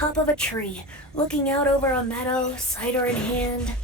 top of a tree, looking out over a meadow, cider in hand.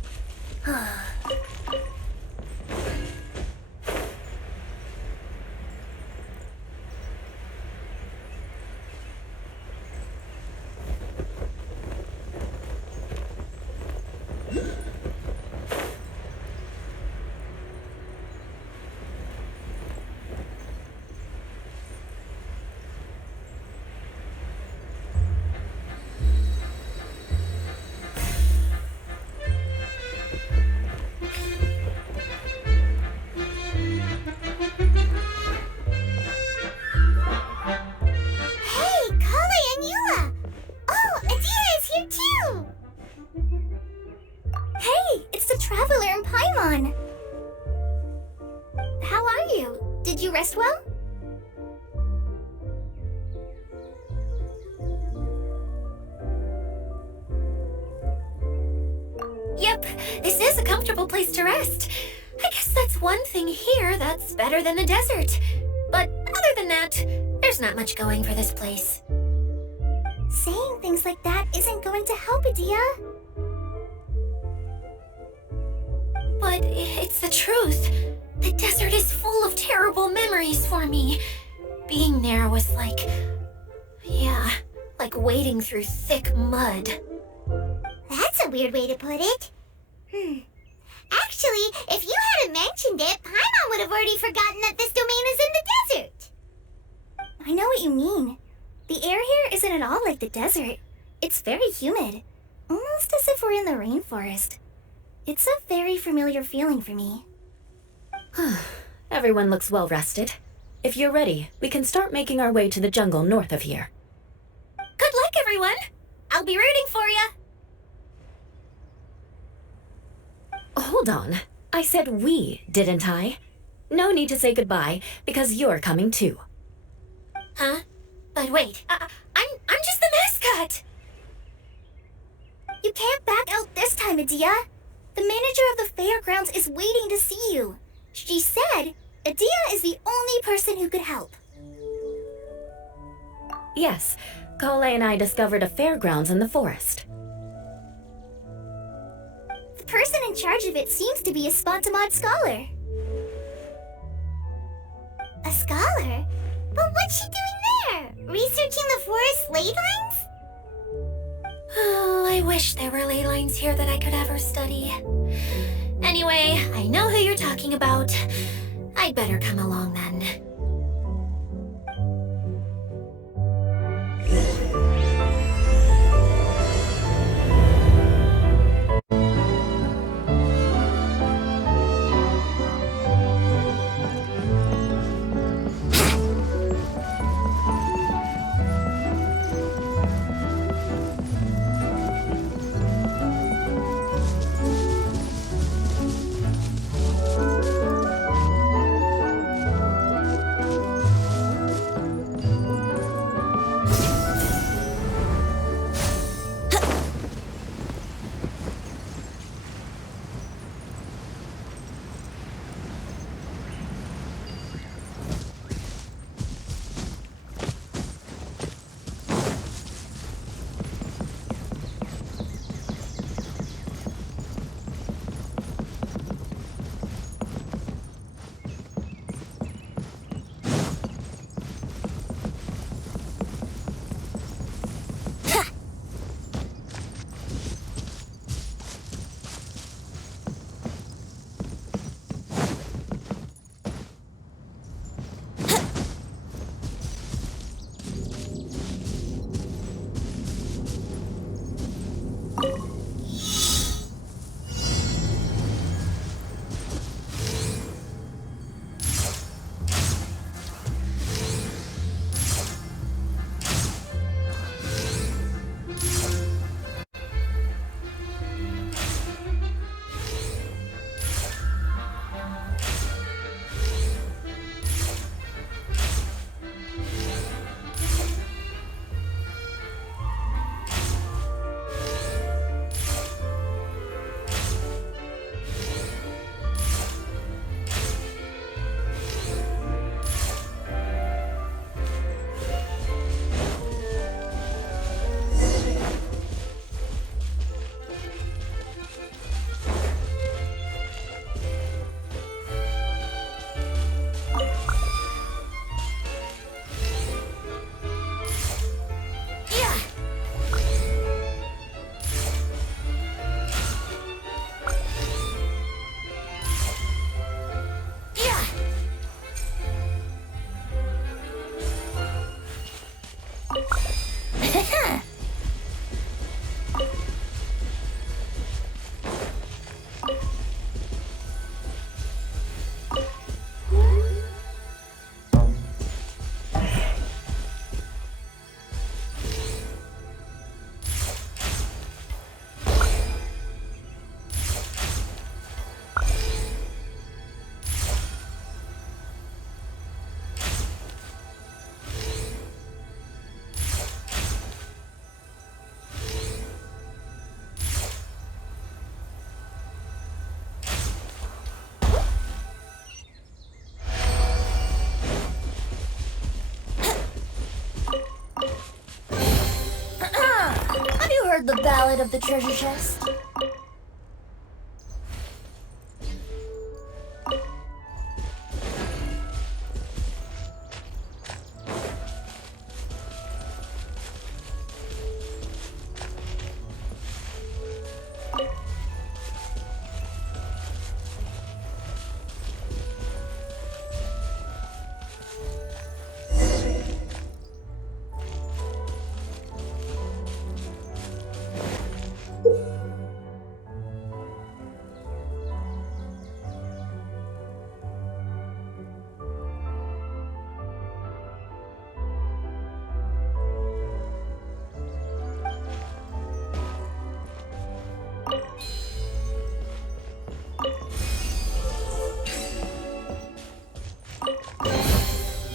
Did you rest well? Yep, this is a comfortable place to rest. I guess that's one thing here that's better than the desert. But other than that, there's not much going for this place. Saying things like that isn't going to help, Idiya. But it's the truth. The desert is full of terrible memories for me. Being there was like wading through thick mud. That's a weird way to put it. Actually, if you hadn't mentioned it, Paimon would have already forgotten that this domain is in the desert. I know what you mean. The air here isn't at all like the desert. It's very humid, almost as if we're in the rainforest. It's a very familiar feeling for me. Everyone looks well rested. If you're ready, we can start making our way to the jungle north of here. Good luck, everyone! I'll be rooting for you! Hold on. I said we, didn't I? No need to say goodbye, because you're coming too. Huh? But wait, I'm just the mascot! You can't back out this time, Idiya. The manager of the fairgrounds is waiting to see you. She said Idiya is the only person who could help. Yes, Kale and I discovered a fairgrounds in the forest. The person in charge of it seems to be a Spontamod scholar. A scholar? But what's she doing there? Researching the forest ley lines? Oh, I wish there were ley lines here that I could ever study. Anyway, I know who you're talking about. I'd better come along then. The Ballad of the Treasure Chest?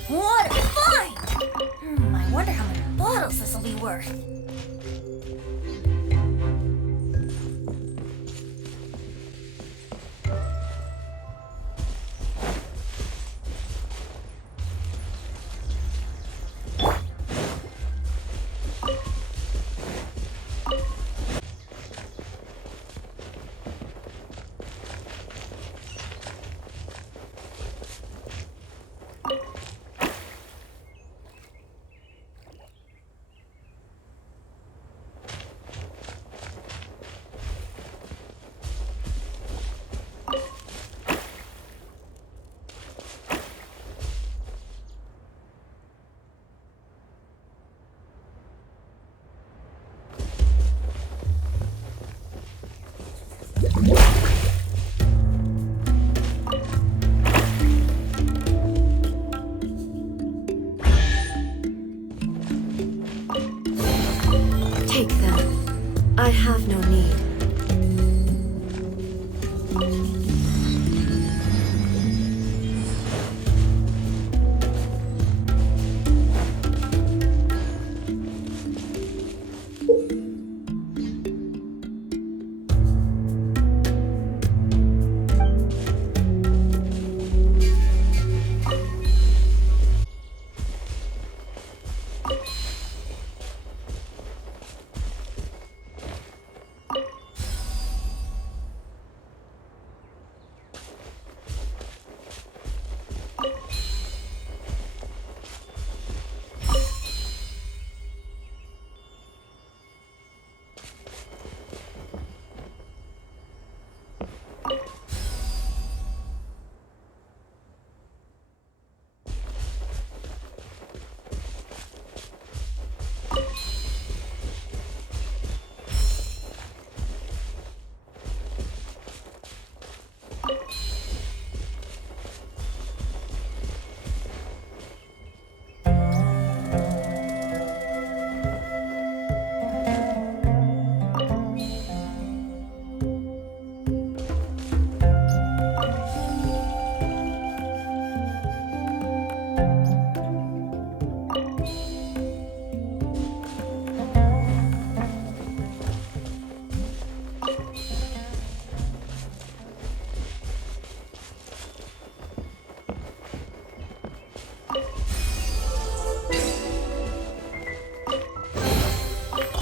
What a find! I wonder how many bottles this will be worth. Take them. I have no need.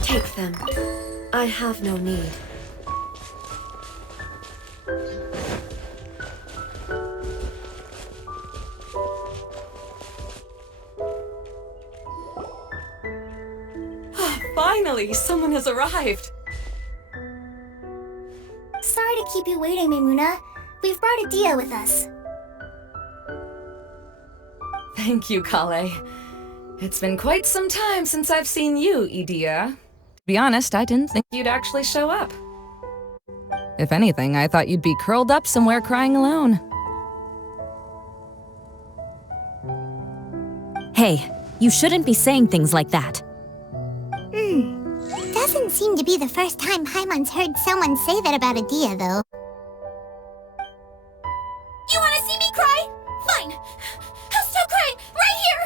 Take them. I have no need. Finally, someone has arrived. Sorry to keep you waiting, Maimuna. We've brought Idiya with us. Thank you, Kale. It's been quite some time since I've seen you, Idiya. To be honest, I didn't think you'd actually show up. If anything, I thought you'd be curled up somewhere crying alone. Hey, you shouldn't be saying things like that. Doesn't seem to be the first time Paimon's heard someone say that about Idiya, though. You want to see me cry? Fine. I'll still cry right here.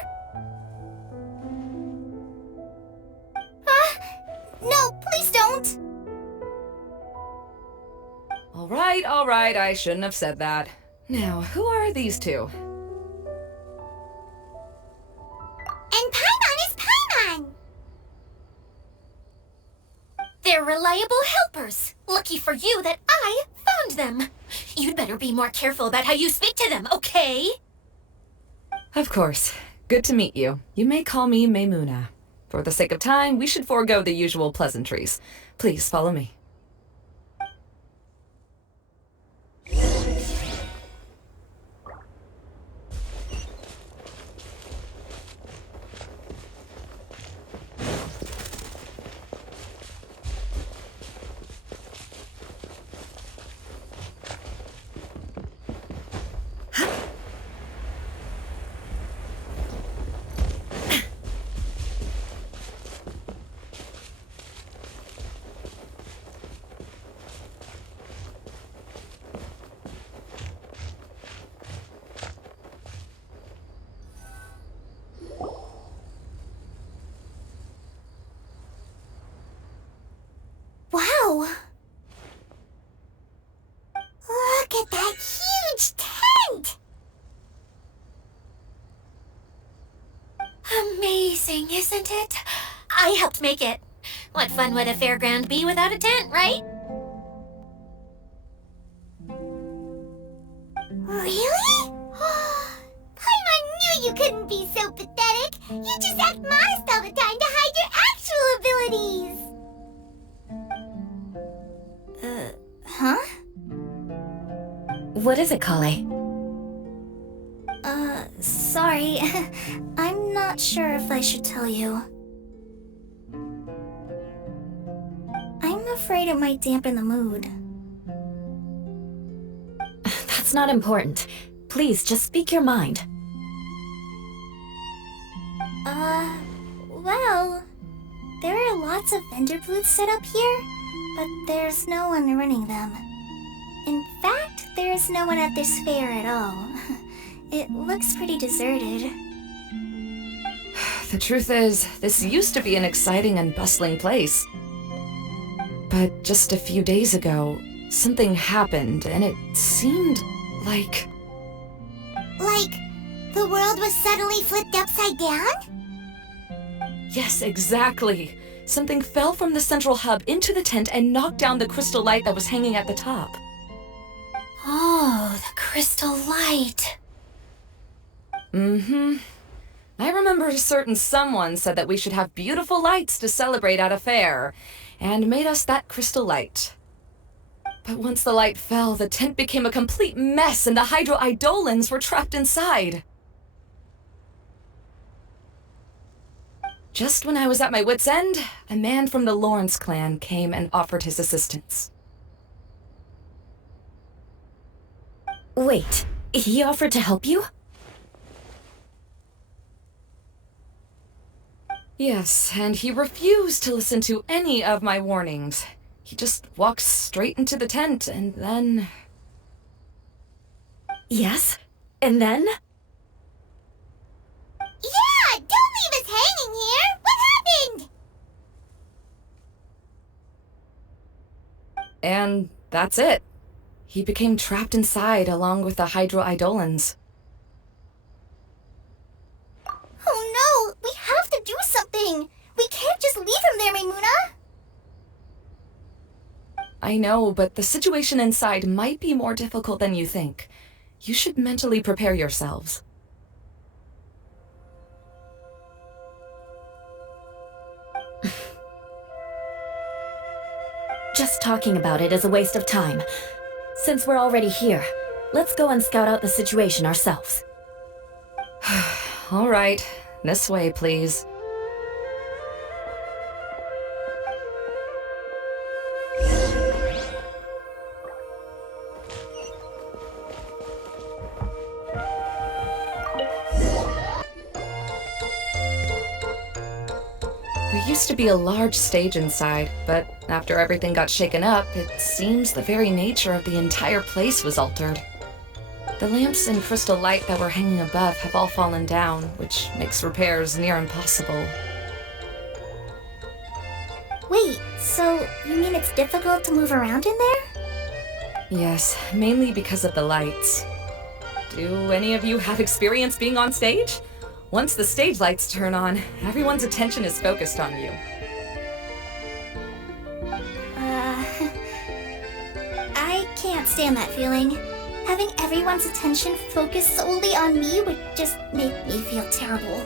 No, please don't. All right, I shouldn't have said that. Now, who are these two? And Paimon is Paimon. They're reliable helpers. Lucky for you that I found them. You'd better be more careful about how you speak to them, okay? Of course. Good to meet you. You may call me Maymuna. For the sake of time, we should forego the usual pleasantries. Please follow me. Wow! Look at that huge tent! Amazing, isn't it? I helped make it. What fun would a fairground be without a tent, right? Really? Paimon knew you couldn't be so pathetic. You just act modest all the time to hide your actual abilities. Huh? What is it, Kale? Sorry. I'm not sure if I should tell you. I'm afraid it might dampen the mood. That's not important. Please, just speak your mind. Well, there are lots of vendor booths set up here, but there's no one running them. In fact, there's no one at this fair at all. It looks pretty deserted. The truth is, this used to be an exciting and bustling place. But just a few days ago, something happened, and it seemed like... Like, the world was suddenly flipped upside down? Yes, exactly. Something fell from the central hub into the tent and knocked down the crystal light that was hanging at the top. Oh, the crystal light. Mm-hmm. I remember a certain someone said that we should have beautiful lights to celebrate at a fair, and made us that crystal light. But once the light fell, the tent became a complete mess and the Hydro-Eidolons were trapped inside. Just when I was at my wit's end, a man from the Lawrence clan came and offered his assistance. Wait, he offered to help you? Yes, and he refused to listen to any of my warnings. He just walked straight into the tent, and then... Yes? And then? Yeah! Don't leave us hanging here! What happened? And that's it. He became trapped inside along with the Hydro-Eidolons. Oh no! We have to do something! We can't just leave him there, Maymuna! I know, but the situation inside might be more difficult than you think. You should mentally prepare yourselves. Just talking about it is a waste of time. Since we're already here, let's go and scout out the situation ourselves. All right, this way, please. There used to be a large stage inside, but after everything got shaken up, it seems the very nature of the entire place was altered. The lamps and crystal light that were hanging above have all fallen down, which makes repairs near impossible. Wait, so you mean it's difficult to move around in there? Yes, mainly because of the lights. Do any of you have experience being on stage? Once the stage lights turn on, everyone's attention is focused on you. can't stand that feeling. Having everyone's attention focused solely on me would just make me feel terrible.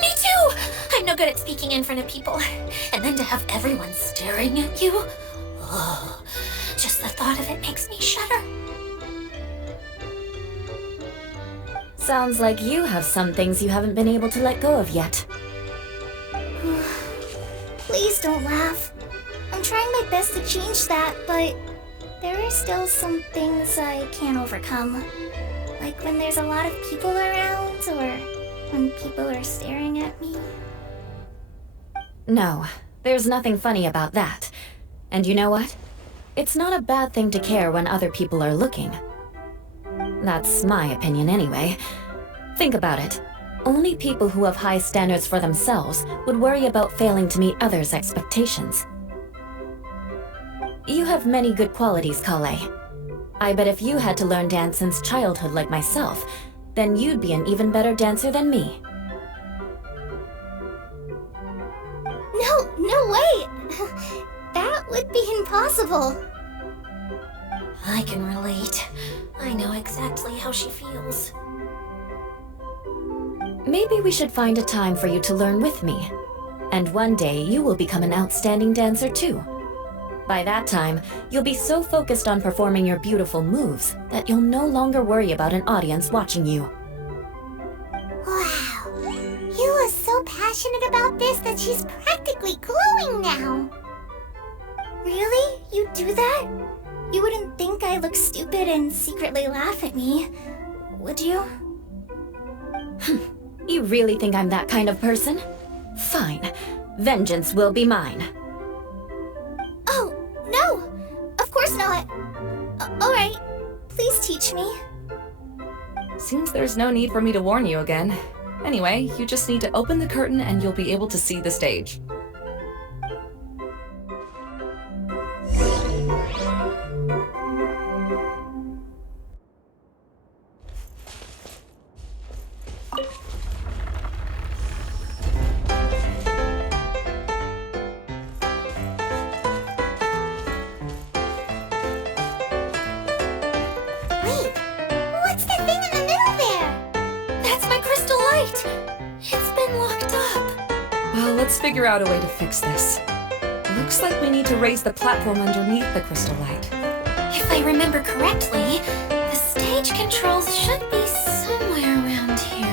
Me too! I'm no good at speaking in front of people. And then to have everyone staring at you? Oh, just the thought of it makes me shudder. Sounds like you have some things you haven't been able to let go of yet. Please don't laugh. I'm trying my best to change that, but there are still some things I can't overcome. Like when there's a lot of people around, or when people are staring at me. No, there's nothing funny about that. And you know what? It's not a bad thing to care when other people are looking. That's my opinion anyway. Think about it. Only people who have high standards for themselves would worry about failing to meet others' expectations. You have many good qualities, Kale. I bet if you had to learn dance since childhood like myself, then you'd be an even better dancer than me. No way! That would be impossible. I can relate. I know exactly how she feels. Maybe we should find a time for you to learn with me. And one day you will become an outstanding dancer too. By that time, you'll be so focused on performing your beautiful moves that you'll no longer worry about an audience watching you. Wow. You are so passionate about this that she's practically glowing now. Really? You do that? You wouldn't think I look stupid and secretly laugh at me, would you? You really think I'm that kind of person? Fine. Vengeance will be mine. Oh, no! Of course not. Alright, please teach me. Seems there's no need for me to warn you again. Anyway, you just need to open the curtain and you'll be able to see the stage. Wait, what's the thing in the middle there? That's my crystal light! It's been locked up. Well, let's figure out a way to fix this. Looks like we need to raise the platform underneath the crystal light. If I remember correctly, the stage controls should be somewhere around here.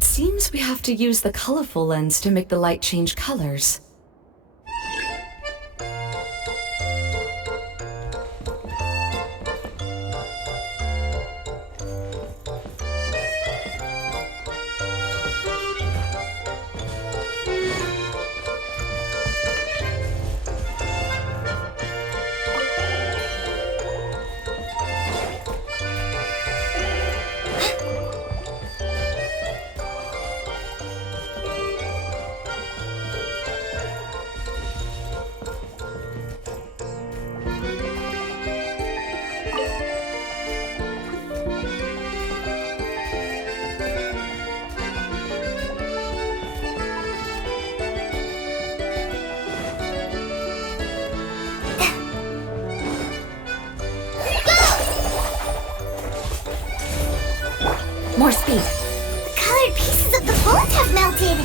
Seems we have to use the colorful lens to make the light change colors. More speed. The colored pieces of the bolt have melted.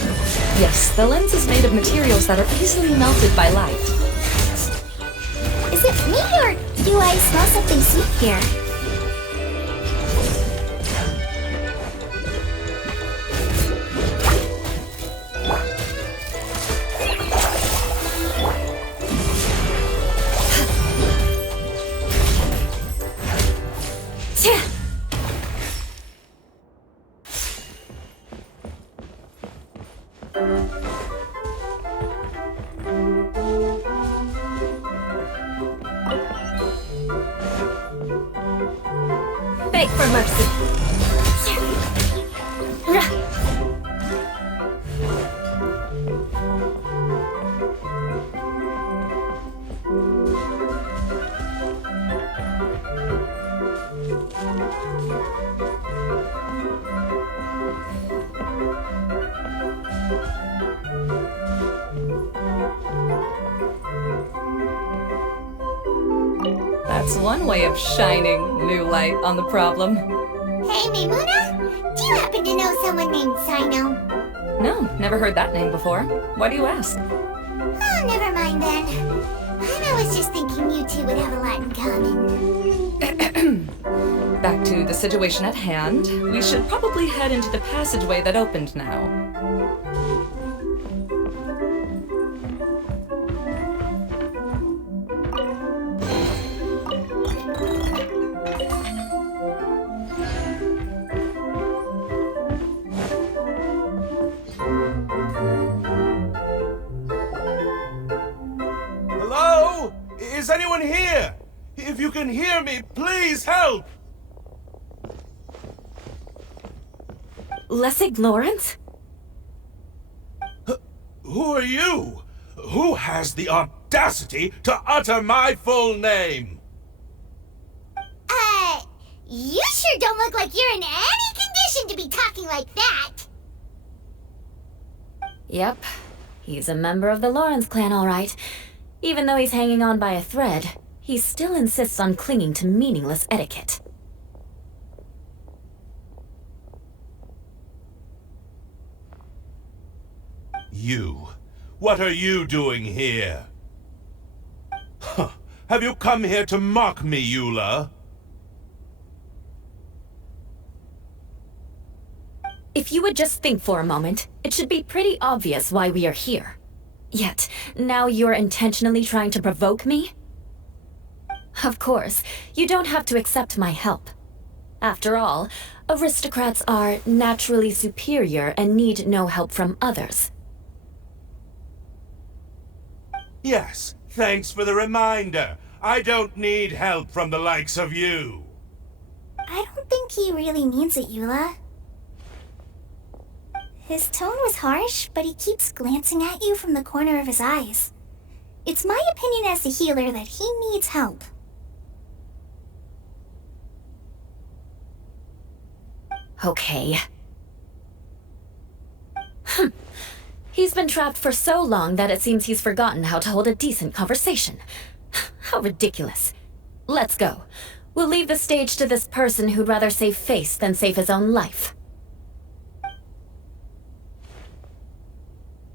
Yes, the lens is made of materials that are easily melted by light. Is it me, or do I smell something sweet here? beg for mercy. That's one way of shining new light on the problem. Hey, Maymuna, do you happen to know someone named Sino? No, never heard that name before. Why do you ask? Oh, never mind then. I was just thinking you two would have a lot in common. Back to the situation at hand. We should probably head into the passageway that opened now. Hello? Is anyone here? If you can hear me, please help! Lessig Lawrence? Who are you? Who has the audacity to utter my full name? You sure don't look like you're in any condition to be talking like that. Yep. He's a member of the Lawrence clan, all right. Even though he's hanging on by a thread, he still insists on clinging to meaningless etiquette. You. What are you doing here? Huh. Have you come here to mock me, Eula? If you would just think for a moment, it should be pretty obvious why we are here. Yet, now you're intentionally trying to provoke me? Of course, you don't have to accept my help. After all, aristocrats are naturally superior and need no help from others. Yes, thanks for the reminder. I don't need help from the likes of you. I don't think he really means it, Eula. His tone was harsh, but he keeps glancing at you from the corner of his eyes. It's my opinion as the healer that he needs help. Okay. He's been trapped for so long that it seems he's forgotten how to hold a decent conversation. How ridiculous. Let's go. We'll leave the stage to this person who'd rather save face than save his own life.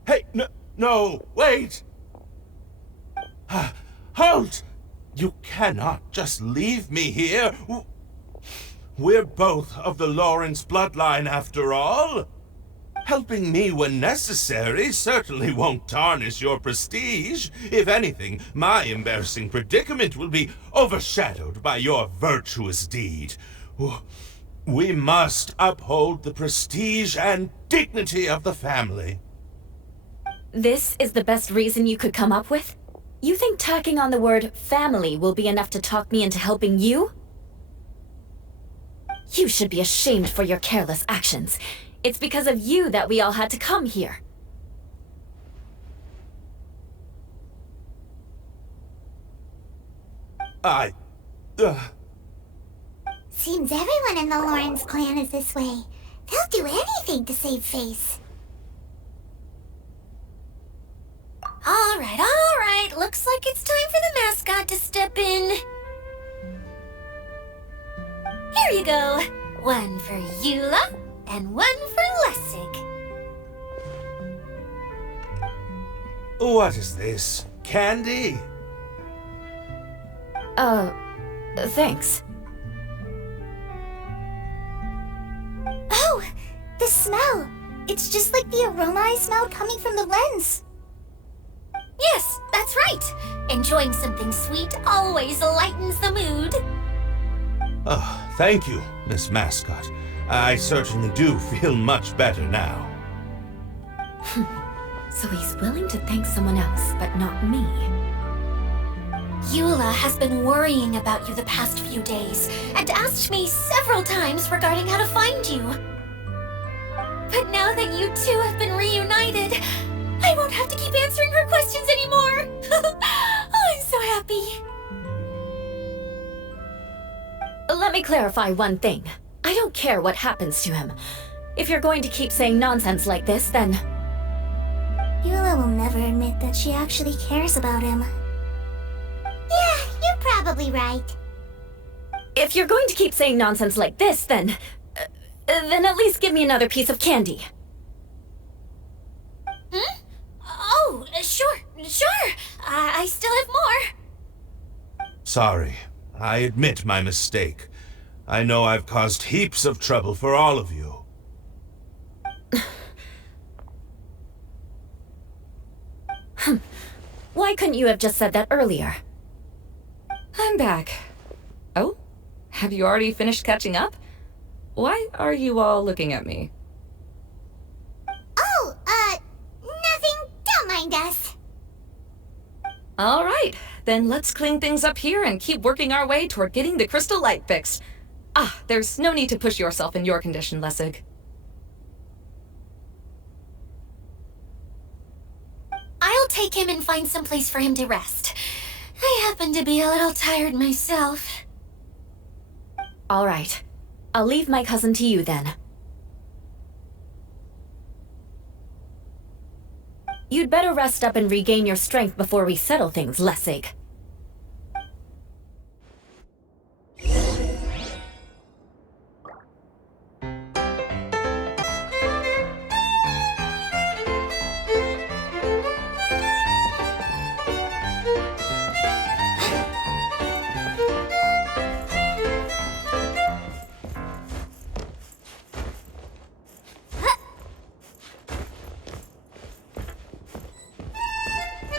Hey, no, wait! Halt! You cannot just leave me here. We're both of the Lawrence bloodline after all. Helping me when necessary certainly won't tarnish your prestige. If anything, my embarrassing predicament will be overshadowed by your virtuous deed. We must uphold the prestige and dignity of the family. This is the best reason you could come up with? You think tacking on the word family will be enough to talk me into helping you? You should be ashamed for your careless actions. It's because of you that we all had to come here. Seems everyone in the Lawrence clan is this way. They'll do anything to save face. All right. Looks like it's time for the mascot to step in. Here you go. One for Eula, and one for Lessig. What is this? Candy? Thanks. Oh, the smell! It's just like the aroma I smelled coming from the lens. Yes, that's right. Enjoying something sweet always lightens the mood. Oh, thank you, Miss Mascot. I certainly do feel much better now. So he's willing to thank someone else, but not me. Eula has been worrying about you the past few days and asked me several times regarding how to find you. But now that you two have been reunited, I won't have to keep answering her questions anymore. Oh, I'm so happy. Let me clarify one thing. I don't care what happens to him. If you're going to keep saying nonsense like this, then... Eula will never admit that she actually cares about him. Yeah, you're probably right. If you're going to keep saying nonsense like this, then at least give me another piece of candy. Hmm? Oh, sure. I still have more. Sorry. I admit my mistake. I know I've caused heaps of trouble for all of you. Why couldn't you have just said that earlier? I'm back. Oh? Have you already finished catching up? Why are you all looking at me? Oh, nothing. Don't mind us. All right, then let's clean things up here and keep working our way toward getting the crystal light fixed. Ah, there's no need to push yourself in your condition, Lessig. I'll take him and find some place for him to rest. I happen to be a little tired myself. All right. I'll leave my cousin to you then. You'd better rest up and regain your strength before we settle things, Lessig.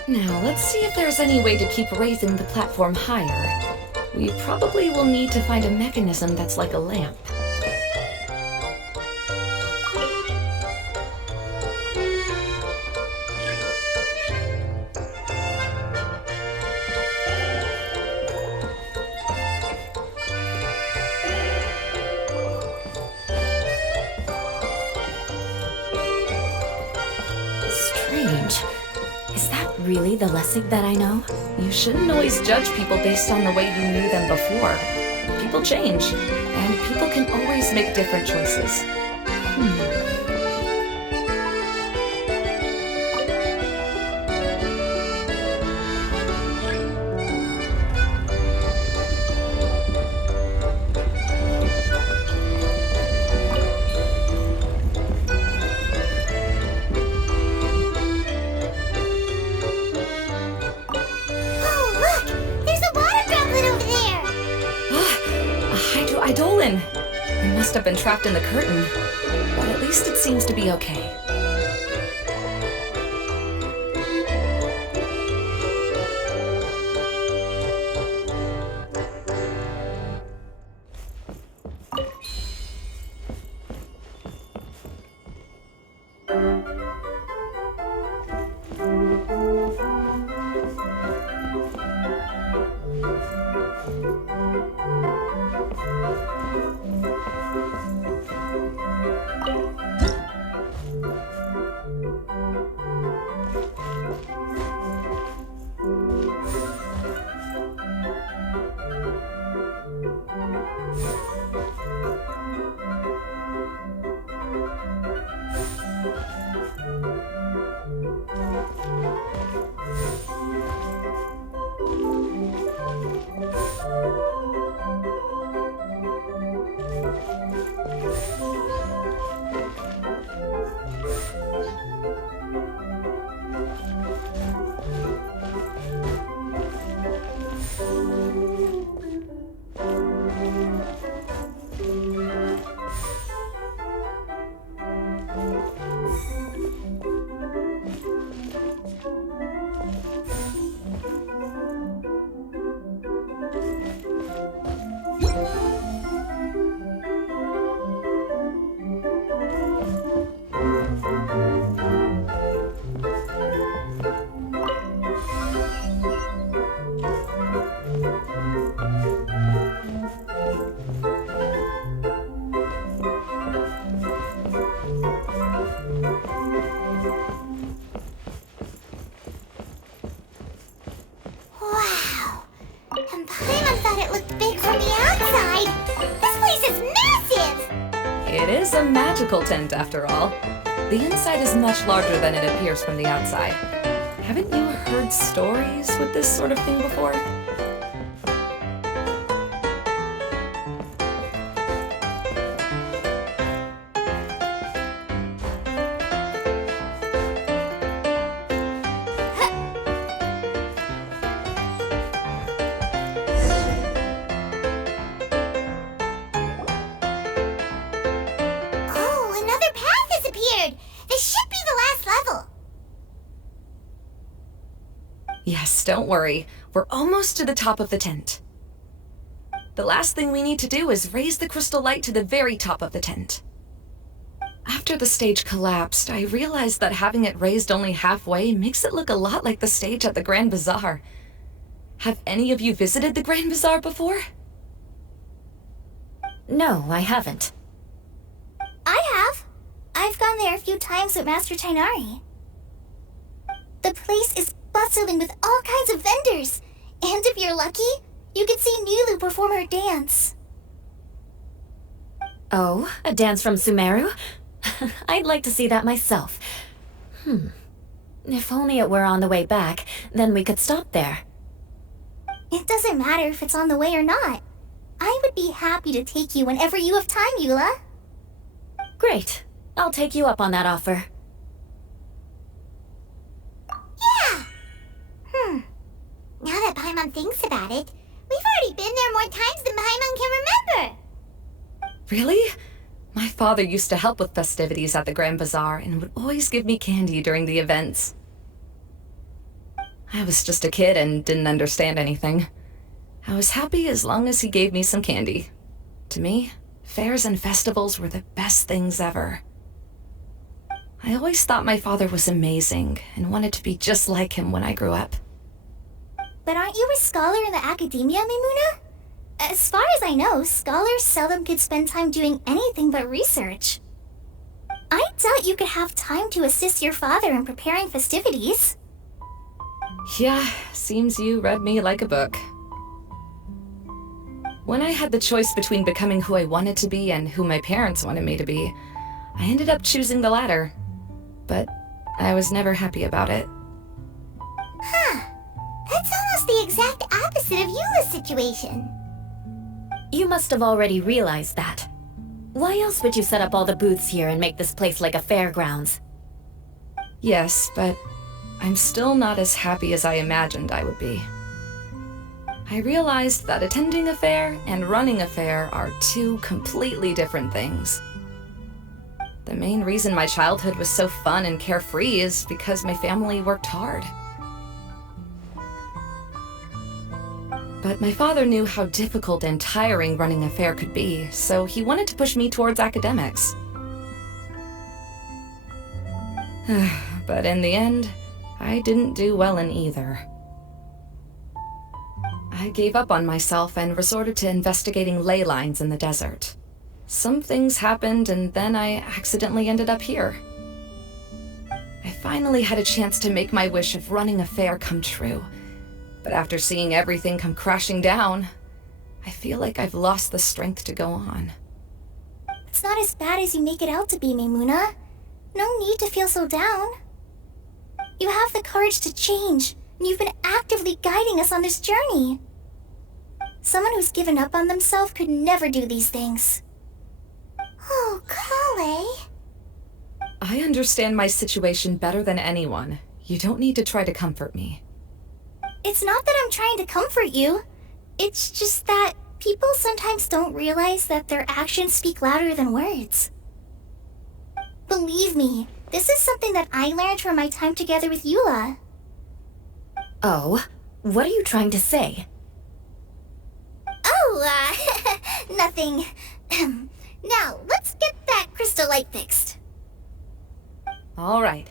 Now, let's see if there's any way to keep raising the platform higher. We probably will need to find a mechanism that's like a lamp. Strange. Is that really the Lessig that I know? You shouldn't always judge people based on the way you knew them before. People change, and people can always make different choices. It must have been trapped in the curtain, but at least it seems to be okay. practical tent, after all. The inside is much larger than it appears from the outside. Haven't you heard stories with this sort of thing before? Oh, another path has appeared! This should be the last level. Yes, don't worry. We're almost to the top of the tent. The last thing we need to do is raise the crystal light to the very top of the tent. After the stage collapsed, I realized that having it raised only halfway makes it look a lot like the stage at the Grand Bazaar. Have any of you visited the Grand Bazaar before? No, I haven't. I have. I've gone there a few times with Master Tainari. The place is bustling with all kinds of vendors. And if you're lucky, you could see Nulu perform her dance. Oh, a dance from Sumeru? I'd like to see that myself. If only it were on the way back, then we could stop there. It doesn't matter if it's on the way or not. I would be happy to take you whenever you have time, Eula. Great. I'll take you up on that offer. Yeah! Now that Paimon thinks about it, we've already been there more times than Paimon can remember. Really? My father used to help with festivities at the Grand Bazaar and would always give me candy during the events. I was just a kid and didn't understand anything. I was happy as long as he gave me some candy. To me, fairs and festivals were the best things ever. I always thought my father was amazing and wanted to be just like him when I grew up. But aren't you a scholar in the academia, Mimuna? As far as I know, scholars seldom could spend time doing anything but research. I doubt you could have time to assist your father in preparing festivities. Yeah, seems you read me like a book. When I had the choice between becoming who I wanted to be and who my parents wanted me to be, I ended up choosing the latter. But I was never happy about it. Huh. That's almost the exact opposite of Eula's situation. You must have already realized that. Why else would you set up all the booths here and make this place like a fairgrounds? Yes, but I'm still not as happy as I imagined I would be. I realized that attending a fair and running a fair are two completely different things. The main reason my childhood was so fun and carefree is because my family worked hard. But my father knew how difficult and tiring running a fair could be, so he wanted to push me towards academics. But in the end, I didn't do well in either. I gave up on myself and resorted to investigating ley lines in the desert. Some things happened, and then I accidentally ended up here. I finally had a chance to make my wish of running a fair come true. But after seeing everything come crashing down, I feel like I've lost the strength to go on. It's not as bad as you make it out to be, Mimuna. No need to feel so down. You have the courage to change, and you've been actively guiding us on this journey. Someone who's given up on themselves could never do these things. Oh, Kale. I understand my situation better than anyone. You don't need to try to comfort me. It's not that I'm trying to comfort you. It's just that people sometimes don't realize that their actions speak louder than words. Believe me, this is something that I learned from my time together with Eula. Oh, what are you trying to say? Oh, nothing. Now, let's get that crystal light fixed. All right.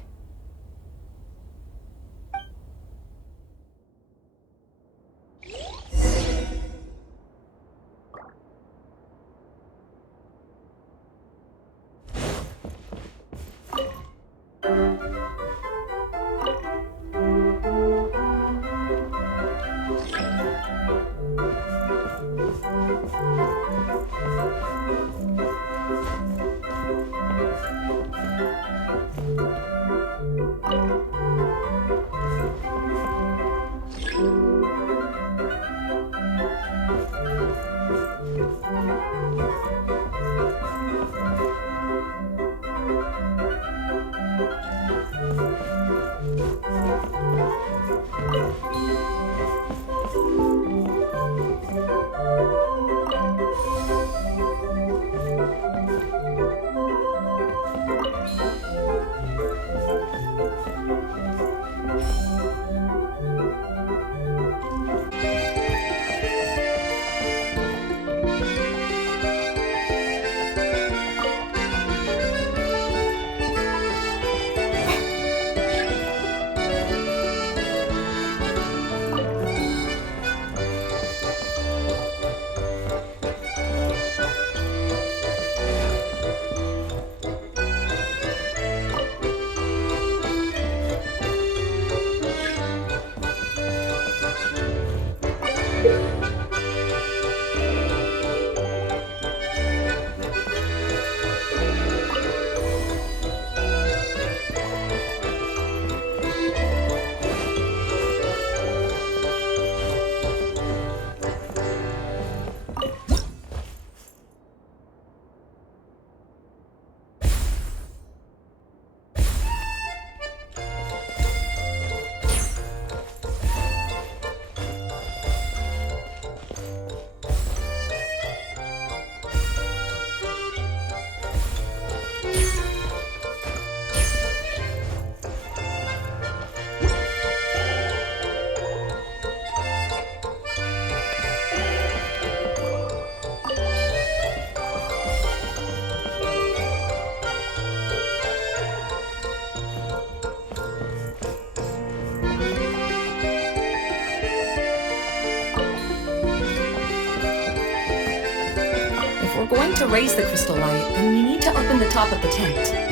going to raise the crystal light, then we need to open the top of the tent.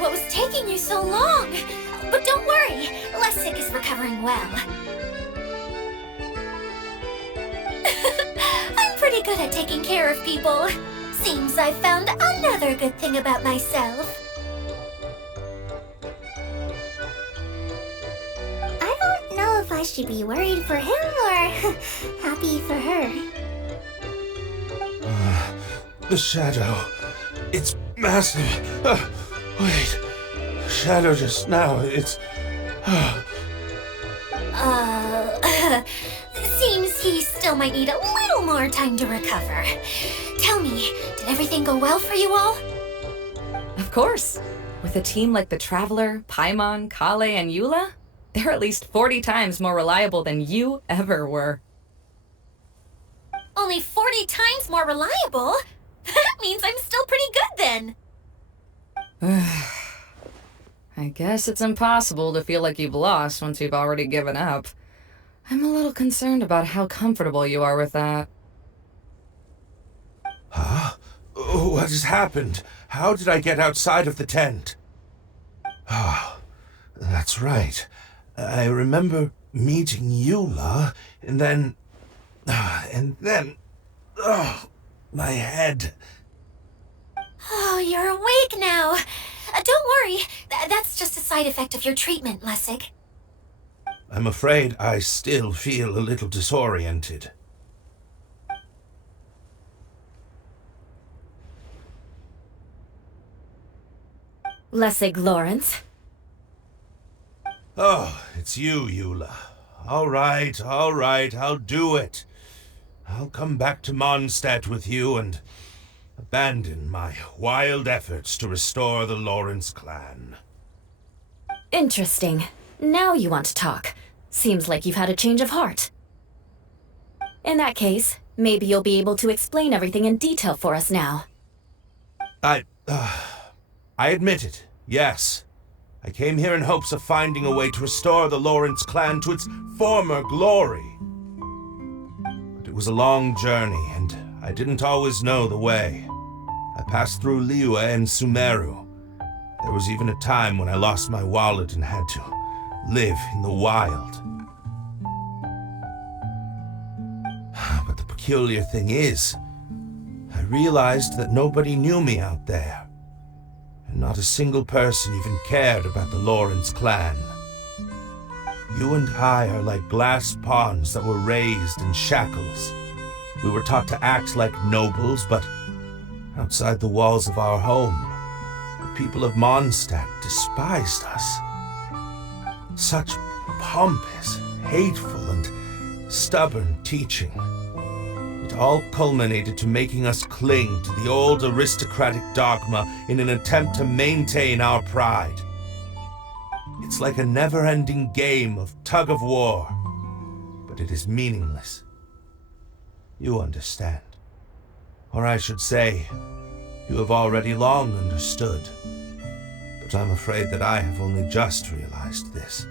What was taking you so long? But don't worry, Lessig is recovering well. I'm pretty good at taking care of people. Seems I've found another good thing about myself. I don't know if I should be worried for him or happy for her. The shadow. It's massive. Wait. Shadow just now. It's... Seems he still might need a little more time to recover. Tell me, did everything go well for you all? Of course. With a team like the Traveler, Paimon, Kale, and Eula, they're at least 40 times more reliable than you ever were. Only 40 times more reliable? That means I'm still pretty good then. I guess it's impossible to feel like you've lost once you've already given up. I'm a little concerned about how comfortable you are with that. Huh? What has happened? How did I get outside of the tent? Ah, that's right. I remember meeting Eula, and then... my head. Oh, you're awake now. Don't worry, that's just a side effect of your treatment, Lessig. I'm afraid I still feel a little disoriented. Lessig Lawrence. Oh, it's you, Eula. All right, I'll do it. I'll come back to Mondstadt with you and abandon my wild efforts to restore the Lawrence clan. Interesting. Now you want to talk. Seems like you've had a change of heart. In that case, maybe you'll be able to explain everything in detail for us now. I admit it, yes. I came here in hopes of finding a way to restore the Lawrence clan to its former glory. But it was a long journey, and I didn't always know the way. I passed through Liyue and Sumeru. There was even a time when I lost my wallet and had to live in the wild. But the peculiar thing is, I realized that nobody knew me out there. And not a single person even cared about the Lawrence clan. You and I are like glass pawns that were raised in shackles. We were taught to act like nobles, but outside the walls of our home, the people of Mondstadt despised us. Such pompous, hateful, and stubborn teaching. It all culminated to making us cling to the old aristocratic dogma in an attempt to maintain our pride. It's like a never-ending game of tug-of-war, but it is meaningless. You understand. Or I should say, you have already long understood. But I'm afraid that I have only just realized this.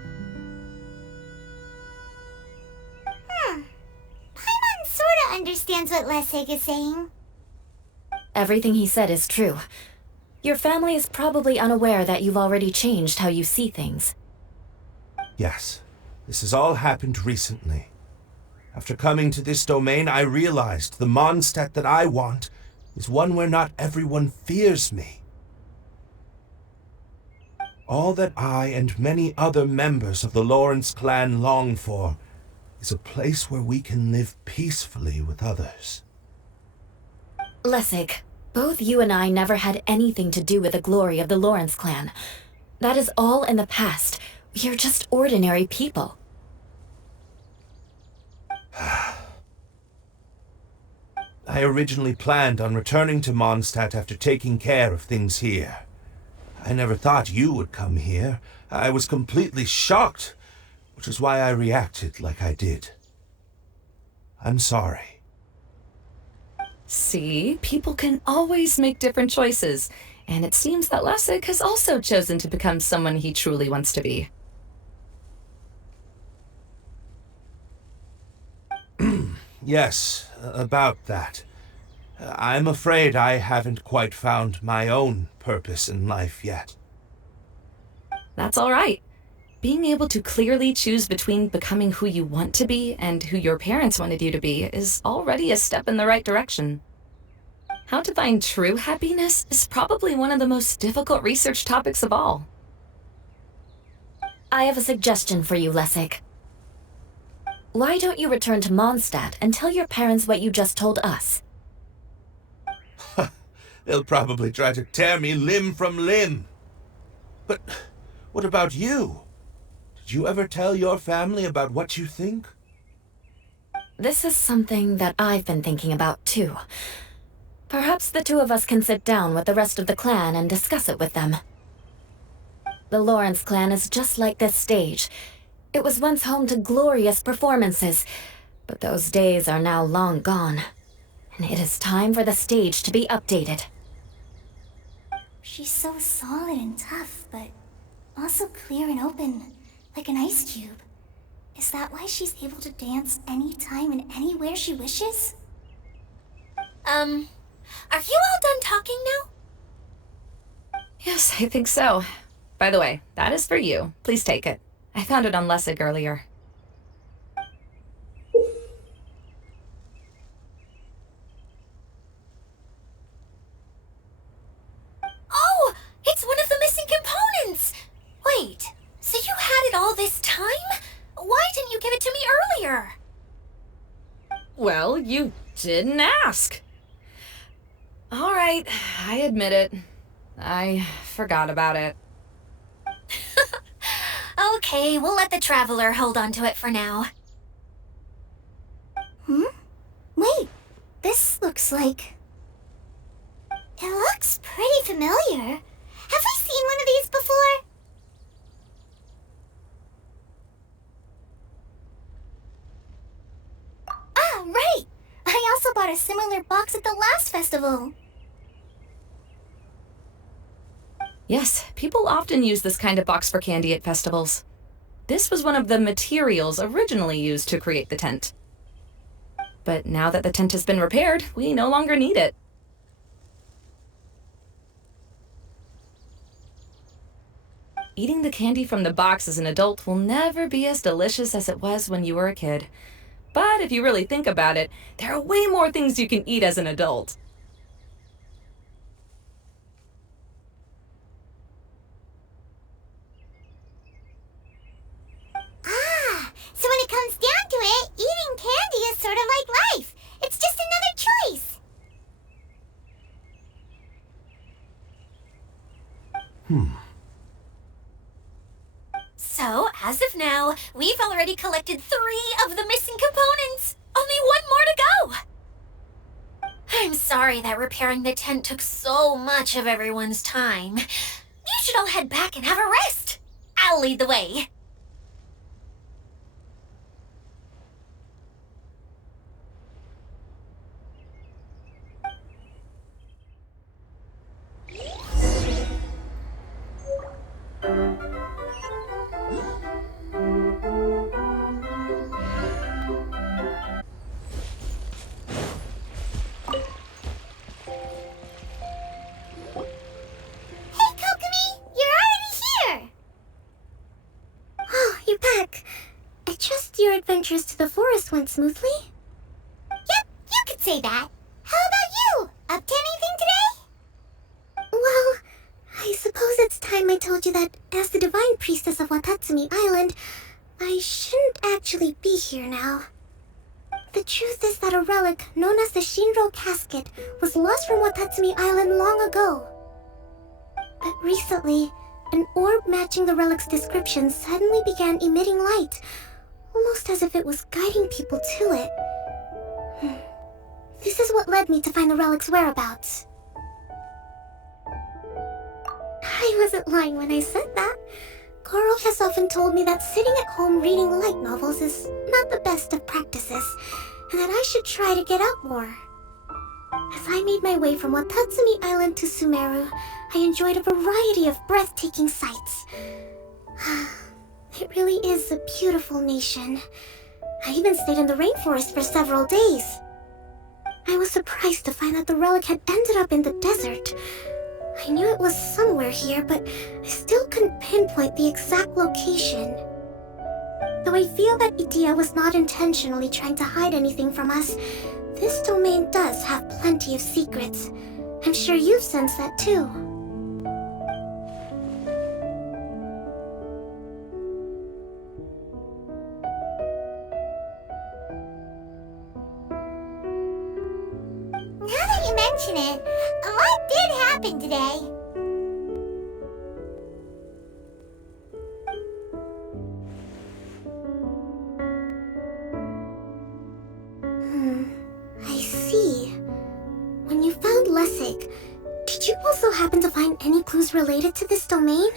Paimon sorta understands what Lessig is saying. Everything he said is true. Your family is probably unaware that you've already changed how you see things. Yes, this has all happened recently. After coming to this domain, I realized the Mondstadt that I want is one where not everyone fears me. All that I and many other members of the Lawrence clan long for is a place where we can live peacefully with others. Lessig, both you and I never had anything to do with the glory of the Lawrence clan. That is all in the past. We are just ordinary people. I originally planned on returning to Mondstadt after taking care of things here. I never thought you would come here. I was completely shocked, which is why I reacted like I did. I'm sorry. See, people can always make different choices, and it seems that Lessig has also chosen to become someone he truly wants to be. Yes, about that. I'm afraid I haven't quite found my own purpose in life yet. That's all right. Being able to clearly choose between becoming who you want to be and who your parents wanted you to be is already a step in the right direction. How to find true happiness is probably one of the most difficult research topics of all. I have a suggestion for you, Lessig. Why don't you return to Mondstadt and tell your parents what you just told us? They'll probably try to tear me limb from limb. But what about you? Did you ever tell your family about what you think? This is something that I've been thinking about, too. Perhaps the two of us can sit down with the rest of the clan and discuss it with them. The Lawrence clan is just like this stage. It was once home to glorious performances, but those days are now long gone. And it is time for the stage to be updated. She's so solid and tough, but also clear and open, like an ice cube. Is that why she's able to dance anytime and anywhere she wishes? Are you all done talking now? Yes, I think so. By the way, that is for you. Please take it. I found it on Lessig earlier. Oh, it's one of the missing components! Wait, so you had it all this time? Why didn't you give it to me earlier? Well, you didn't ask. All right, I admit it. I forgot about it. Okay, we'll let the Traveler hold on to it for now. Wait, this looks like... It looks pretty familiar. Have we seen one of these before? Ah, right! I also bought a similar box at the last festival. Yes, people often use this kind of box for candy at festivals. This was one of the materials originally used to create the tent. But now that the tent has been repaired, we no longer need it. Eating the candy from the box as an adult will never be as delicious as it was when you were a kid. But if you really think about it, there are way more things you can eat as an adult. So when it comes down to it, eating candy is sort of like life. It's just another choice. So, as of now, we've already collected 3 of the missing components. Only 1 more to go. I'm sorry that repairing the tent took so much of everyone's time. You should all head back and have a rest. I'll lead the way. adventures to the forest went smoothly? Yep, you could say that. How about you? Up to anything today? Well, I suppose it's time I told you that as the divine priestess of Watatsumi Island, I shouldn't actually be here now. The truth is that a relic known as the Shinro Casket was lost from Watatsumi Island long ago. But recently, an orb matching the relic's description suddenly began emitting light, almost as if it was guiding people to it. This is what led me to find the relic's whereabouts. I wasn't lying when I said that. Goro has often told me that sitting at home reading light novels is not the best of practices, and that I should try to get out more. As I made my way from Watatsumi Island to Sumeru, I enjoyed a variety of breathtaking sights. It really is a beautiful nation. I even stayed in the rainforest for several days. I was surprised to find that the relic had ended up in the desert. I knew it was somewhere here, but I still couldn't pinpoint the exact location. Though I feel that Idiya was not intentionally trying to hide anything from us, this domain does have plenty of secrets. I'm sure you've sensed that too. Now that you mention it, what did happen today? I see. When you found Lessig, did you also happen to find any clues related to this domain?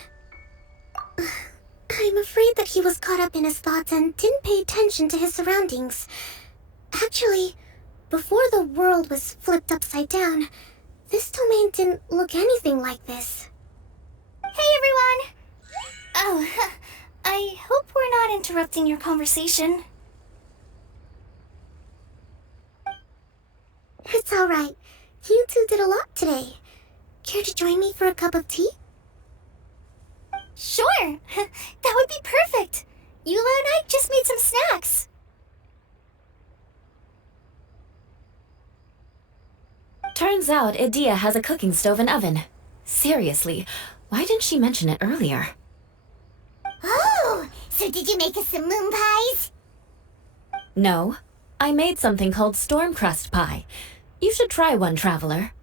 I'm afraid that he was caught up in his thoughts and didn't pay attention to his surroundings. Actually, before the world was flipped upside down, this domain didn't look anything like this. Hey everyone! Oh, I hope we're not interrupting your conversation. It's alright. You two did a lot today. Care to join me for a cup of tea? Sure! That would be perfect! Eula and I just made some snacks. Turns out Idiya has a cooking stove and oven. Seriously, why didn't she mention it earlier? Oh, so did you make us some moon pies? No, I made something called storm crust pie. You should try one, traveler.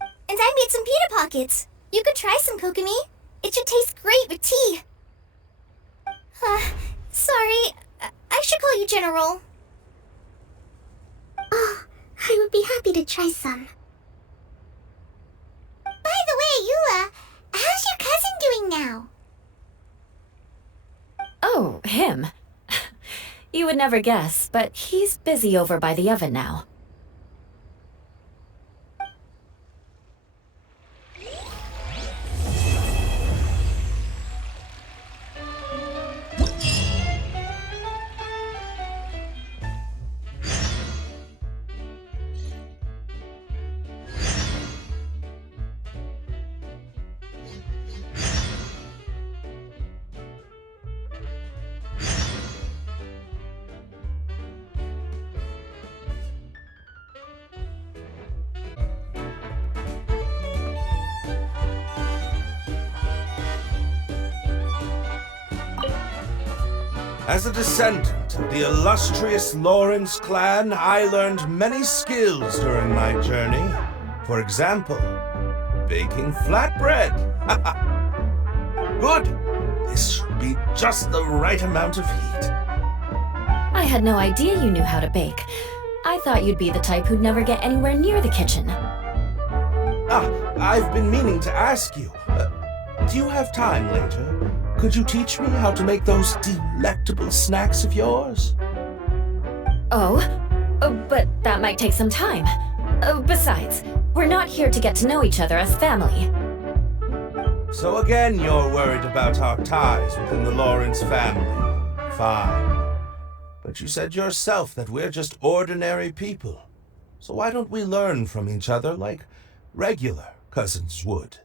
And I made some pita pockets. You could try some, Kokomi. It should taste great with tea. Sorry. I should call you General. Oh, I would be happy to try some. By the way, Eula, how's your cousin doing now? Oh, him. You would never guess, but he's busy over by the oven now. As a descendant of the illustrious Lawrence clan, I learned many skills during my journey. For example, baking flatbread. Good! This should be just the right amount of heat. I had no idea you knew how to bake. I thought you'd be the type who'd never get anywhere near the kitchen. I've been meaning to ask you. Do you have time later? Could you teach me how to make those delectable snacks of yours? Oh, but that might take some time. Besides, we're not here to get to know each other as family. So again, you're worried about our ties within the Lawrence family. Fine. But you said yourself that we're just ordinary people. So why don't we learn from each other like regular cousins would?